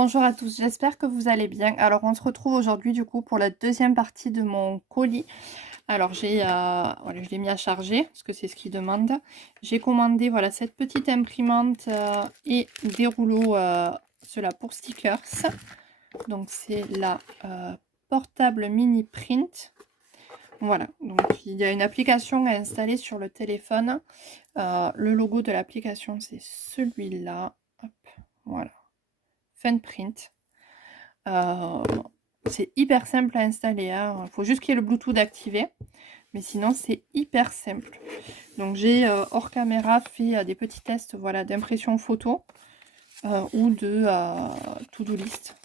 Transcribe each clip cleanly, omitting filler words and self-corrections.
Bonjour à tous, j'espère que vous allez bien. Alors on se retrouve aujourd'hui du coup pour la deuxième partie de mon colis. Alors voilà, je l'ai mis à charger parce que c'est ce qu'il demande. J'ai commandé voilà cette petite imprimante et des rouleaux, ceux-là pour stickers. Donc c'est la portable mini print. Voilà, donc il y a une application à installer sur le téléphone. Le logo de l'application c'est celui-là. Hop, voilà, Funprint. C'est hyper simple à installer, hein. Il faut juste qu'il y ait le Bluetooth activé, mais sinon c'est hyper simple. Donc j'ai hors caméra fait des petits tests voilà, d'impression photo ou de to-do list.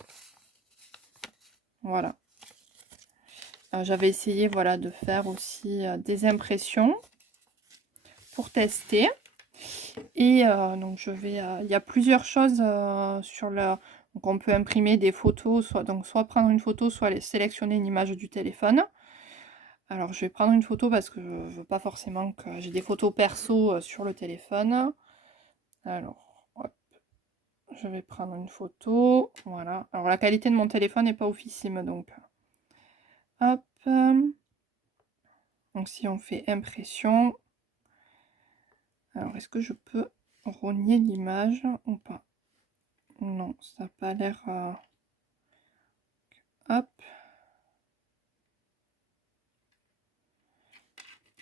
Voilà. J'avais essayé voilà, de faire aussi des impressions pour tester. Et donc je vais, il y a plusieurs choses sur le. Donc on peut imprimer des photos, soit prendre une photo, soit sélectionner une image du téléphone. Alors je vais prendre une photo parce que je veux pas forcément que j'ai des photos perso sur le téléphone. Alors hop, je vais prendre une photo. Voilà. Alors la qualité de mon téléphone n'est pas oufissime donc. Hop. Donc si on fait impression. Alors est-ce que je peux rogner l'image ou pas? Non, ça n'a pas l'air. Hop.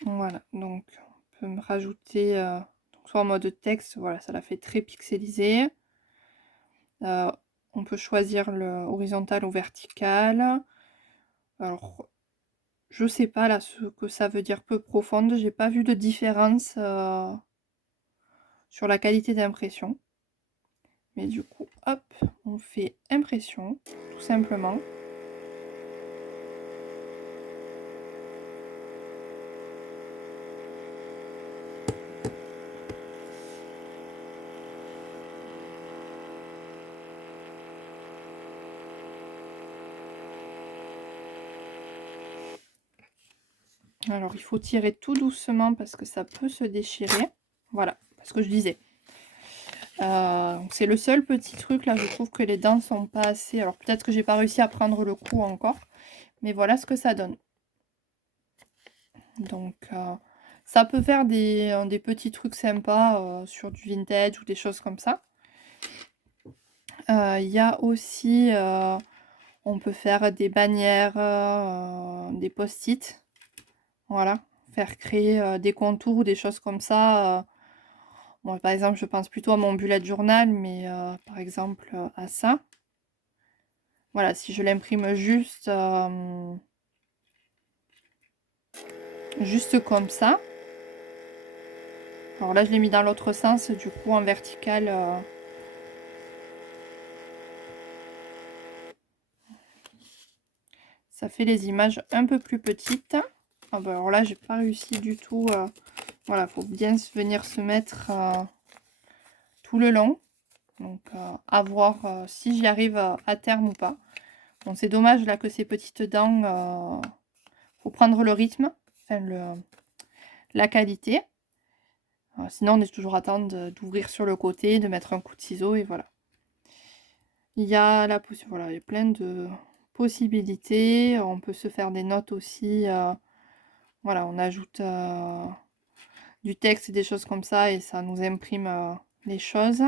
Voilà, donc on peut me rajouter donc soit en mode texte, voilà, ça la fait très pixelisé. On peut choisir le horizontal ou vertical. Alors, je sais pas là ce que ça veut dire peu profonde, j'ai pas vu de différence sur la qualité d'impression. Mais du coup, hop, on fait impression, tout simplement. Alors, il faut tirer tout doucement parce que ça peut se déchirer. Voilà, ce que je disais. C'est le seul petit truc là, je trouve que les dents sont pas assez. Alors peut-être que j'ai pas réussi à prendre le coup encore, mais voilà ce que ça donne. Donc ça peut faire des petits trucs sympas sur du vintage ou des choses comme ça. Il y a aussi, on peut faire des bannières, des post-it. Voilà, faire créer des contours ou des choses comme ça. Bon, par exemple, je pense plutôt à mon bullet journal, mais par exemple à ça. Voilà, si je l'imprime juste comme ça. Alors là, je l'ai mis dans l'autre sens, du coup en vertical. Ça fait les images un peu plus petites. Ah bah alors là, j'ai pas réussi du tout. Voilà, faut bien venir se mettre tout le long. Donc à voir si j'y arrive à terme ou pas. Bon, c'est dommage là que ces petites dents, faut prendre le rythme, enfin la qualité. Sinon, on est toujours à attendre d'ouvrir sur le côté, de mettre un coup de ciseau et voilà. Il y a voilà, il y a plein de possibilités. On peut se faire des notes aussi. Voilà, on ajoute du texte et des choses comme ça et ça nous imprime les choses.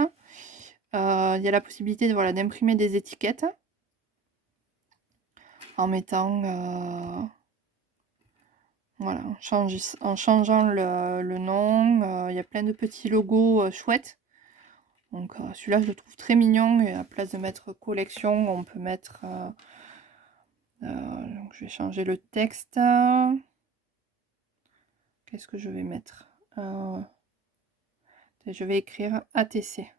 Il y a la possibilité de, voilà, d'imprimer des étiquettes en mettant voilà, en changeant le nom. Il y a plein de petits logos chouettes. Donc celui-là je le trouve très mignon et à place de mettre collection, on peut mettre donc je vais changer le texte. Qu'est-ce que je vais mettre? Je vais écrire ATC.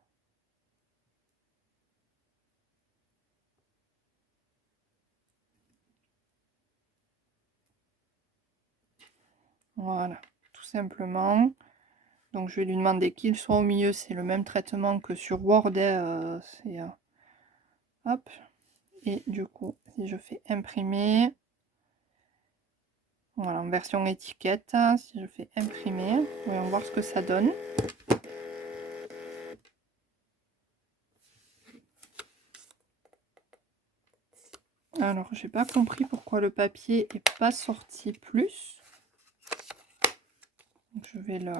Voilà, tout simplement. Donc je vais lui demander qu'il soit au milieu, c'est le même traitement que sur Word. Hop. Et du coup, si je fais imprimer, voilà, en version étiquette, si je fais imprimer, on va voir ce que ça donne. Alors, j'ai pas compris pourquoi le papier est pas sorti plus. Donc, je vais le...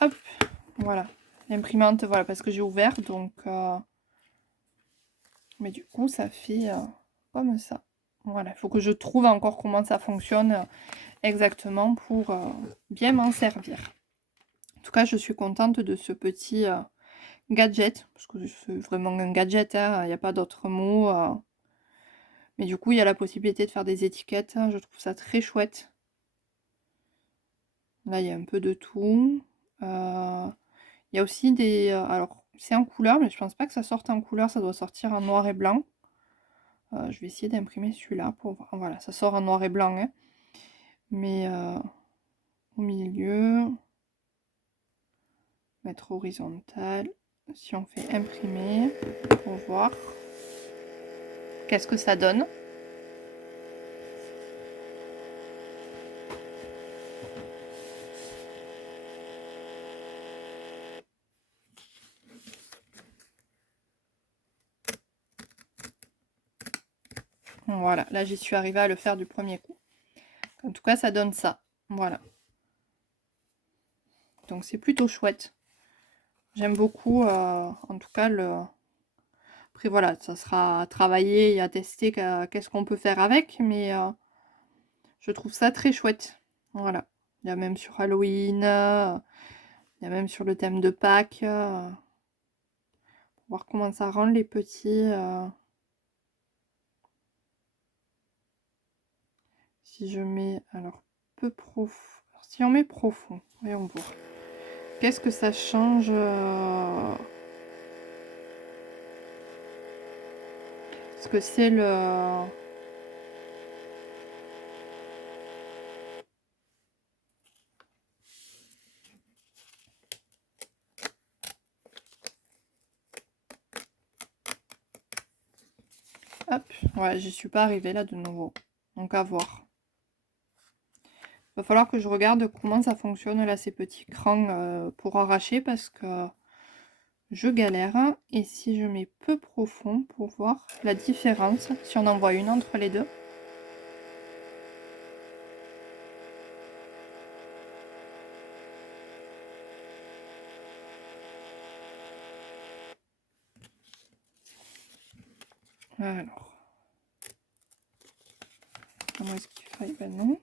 Hop, voilà. L'imprimante, voilà, parce que j'ai ouvert, donc... Mais du coup, ça fait comme ça. Voilà, il faut que je trouve encore comment ça fonctionne exactement pour bien m'en servir. En tout cas, je suis contente de ce petit gadget, parce que c'est vraiment un gadget, hein, il n'y a pas d'autre mot. Mais du coup, il y a la possibilité de faire des étiquettes, hein, je trouve ça très chouette. Là, il y a un peu de tout. Il y a aussi des... alors, c'est en couleur, mais je pense pas que ça sorte en couleur, ça doit sortir en noir et blanc. Je vais essayer d'imprimer celui-là pour voir. Voilà, ça sort en noir et blanc, hein. Mais au milieu, mettre horizontal. Si on fait imprimer, pour voir qu'est-ce que ça donne. Voilà, là j'y suis arrivée à le faire du premier coup. En tout cas, ça donne ça. Voilà. Donc c'est plutôt chouette. J'aime beaucoup, en tout cas, le... Après voilà, ça sera à travailler et à tester qu'est-ce qu'on peut faire avec, mais je trouve ça très chouette. Voilà. Il y a même sur Halloween, il y a même sur le thème de Pâques. Pour voir comment ça rend les petits. Si je mets, alors, peu profond. Si on met profond, voyons voir. Qu'est-ce que ça change Parce que c'est le... Hop, ouais, j'y suis pas arrivée là de nouveau. Donc à voir. Va falloir que je regarde comment ça fonctionne là, ces petits crans pour arracher, parce que je galère. Et si je mets peu profond pour voir la différence, si on en voit une entre les deux. Alors, comment est-ce qu'il faille? Ben non.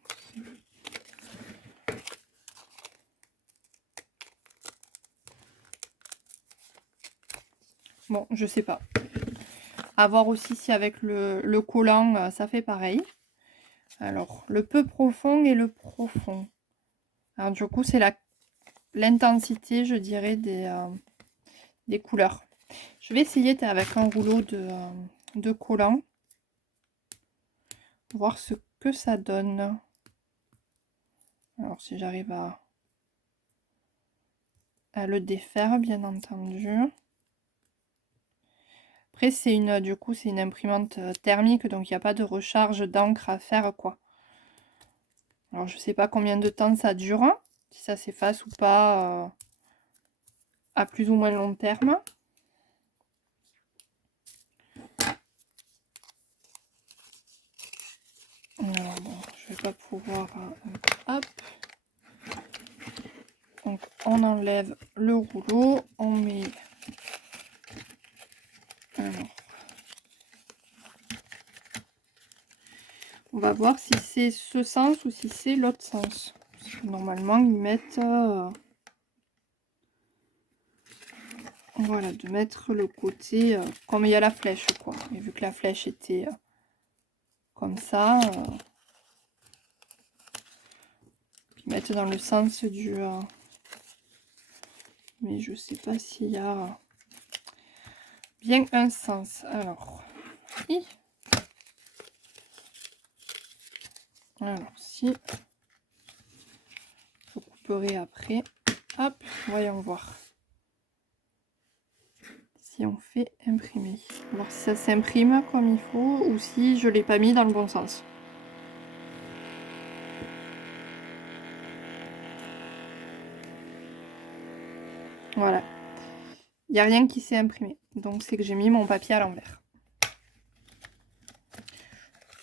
Bon, je sais pas. À voir aussi si avec le collant, ça fait pareil. Alors, le peu profond et le profond. Alors, du coup, c'est l'intensité, je dirais, des couleurs. Je vais essayer avec un rouleau de collant. Voir ce que ça donne. Alors, si j'arrive à le défaire, bien entendu. Après, c'est du coup, c'est une imprimante thermique, donc il n'y a pas de recharge d'encre à faire, quoi. Alors, je sais pas combien de temps ça dure, si ça s'efface ou pas à plus ou moins long terme. Alors, bon, je vais pas pouvoir... hop. Donc, on enlève le rouleau, on met... Alors, on va voir si c'est ce sens ou si c'est l'autre sens. Parce que normalement, ils mettent... voilà, de mettre le côté comme il y a la flèche, quoi. Et vu que la flèche était comme ça, ils mettent dans le sens du... mais je sais pas s'il y a bien un sens. Alors, si je couperai après. Hop, voyons voir. Si on fait imprimer. Voir si ça s'imprime comme il faut ou si je l'ai pas mis dans le bon sens. Voilà. Il n'y a rien qui s'est imprimé. Donc c'est que j'ai mis mon papier à l'envers.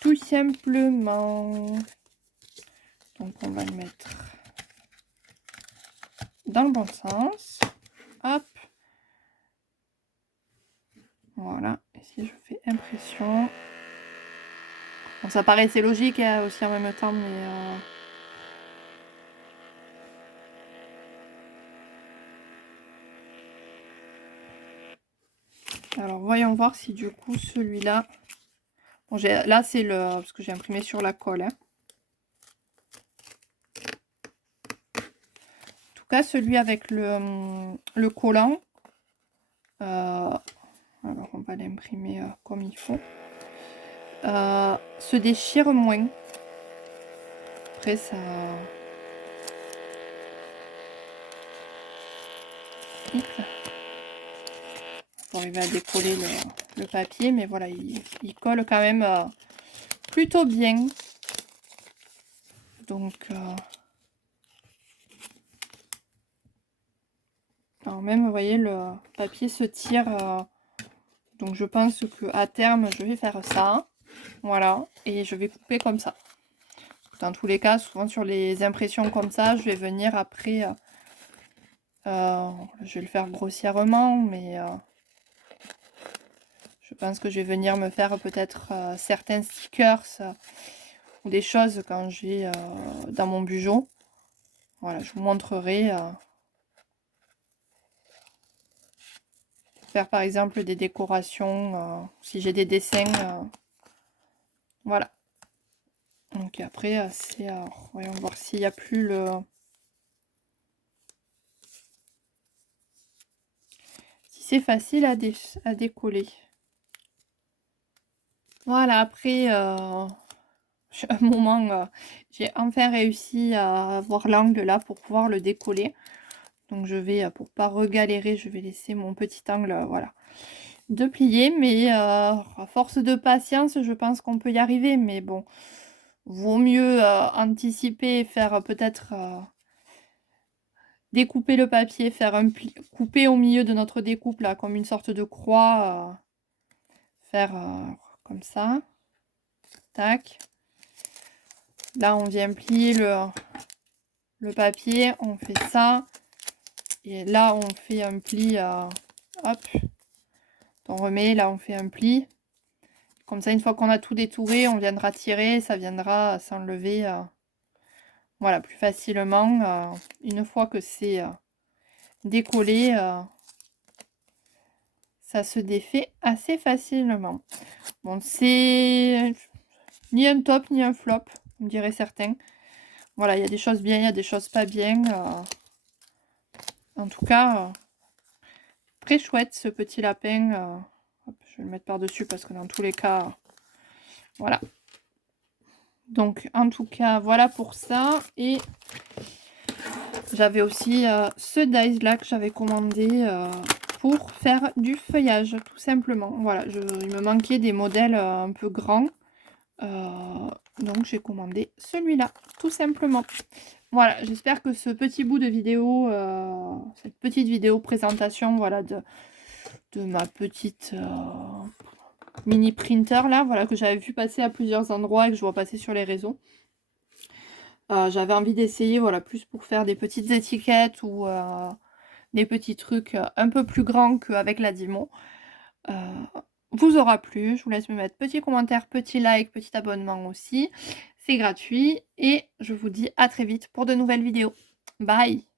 tout simplement. Donc on va le mettre dans le bon sens. Hop. Voilà. Et si je fais impression. Bon, ça paraissait logique hein, aussi en même temps, mais... Alors voyons voir si du coup celui-là... Bon, là c'est le... Parce que j'ai imprimé sur la colle. Hein. En tout cas celui avec le collant. Alors on va l'imprimer comme il faut. Se déchire moins. Après ça... Pour arriver à décoller le papier, mais voilà, il colle quand même plutôt bien. Donc, alors même, vous voyez, le papier se tire. Donc, je pense qu'à terme, je vais faire ça. Voilà, et je vais couper comme ça. Dans tous les cas, souvent sur les impressions comme ça, je vais venir après... je vais le faire grossièrement, mais... je pense que je vais venir me faire peut-être certains stickers ou des choses quand j'ai dans mon bureau. Voilà, je vous montrerai. Faire par exemple des décorations, si j'ai des dessins. Voilà. Donc après, c'est... voyons voir s'il n'y a plus le... Si c'est facile à décoller. Voilà, après... un moment, j'ai enfin réussi à avoir l'angle là pour pouvoir le décoller. Donc je vais, pour pas regalérer, je vais laisser mon petit angle, voilà, de plier. Mais à force de patience, je pense qu'on peut y arriver. Mais bon, vaut mieux anticiper, faire peut-être découper le papier, faire un pli, couper au milieu de notre découpe là, comme une sorte de croix, faire comme ça. Tac. Là, on vient plier le papier, on fait ça. Et là, on fait un pli, hop, on remet, là, on fait un pli. Comme ça, une fois qu'on a tout détouré, on viendra tirer, ça viendra s'enlever, voilà, plus facilement. Une fois que c'est décollé, ça se défait assez facilement. Bon, c'est ni un top, ni un flop, on dirait certains. Voilà, il y a des choses bien, il y a des choses pas bien. En tout cas... très chouette ce petit lapin. Hop, je vais le mettre par-dessus parce que dans tous les cas, voilà. Donc en tout cas, voilà pour ça. Et j'avais aussi ce dies là que j'avais commandé pour faire du feuillage, tout simplement. Voilà, il me manquait des modèles un peu grands. Donc j'ai commandé celui-là, tout simplement. Voilà, j'espère que ce petit bout de vidéo, cette petite vidéo présentation, voilà, de ma petite mini printer là, voilà, que j'avais vu passer à plusieurs endroits et que je vois passer sur les réseaux. J'avais envie d'essayer, voilà, plus pour faire des petites étiquettes ou des petits trucs un peu plus grands qu'avec la Dymo. Vous aura plu, je vous laisse me mettre petit commentaire, petit like, petit abonnement aussi. C'est gratuit et je vous dis à très vite pour de nouvelles vidéos. Bye!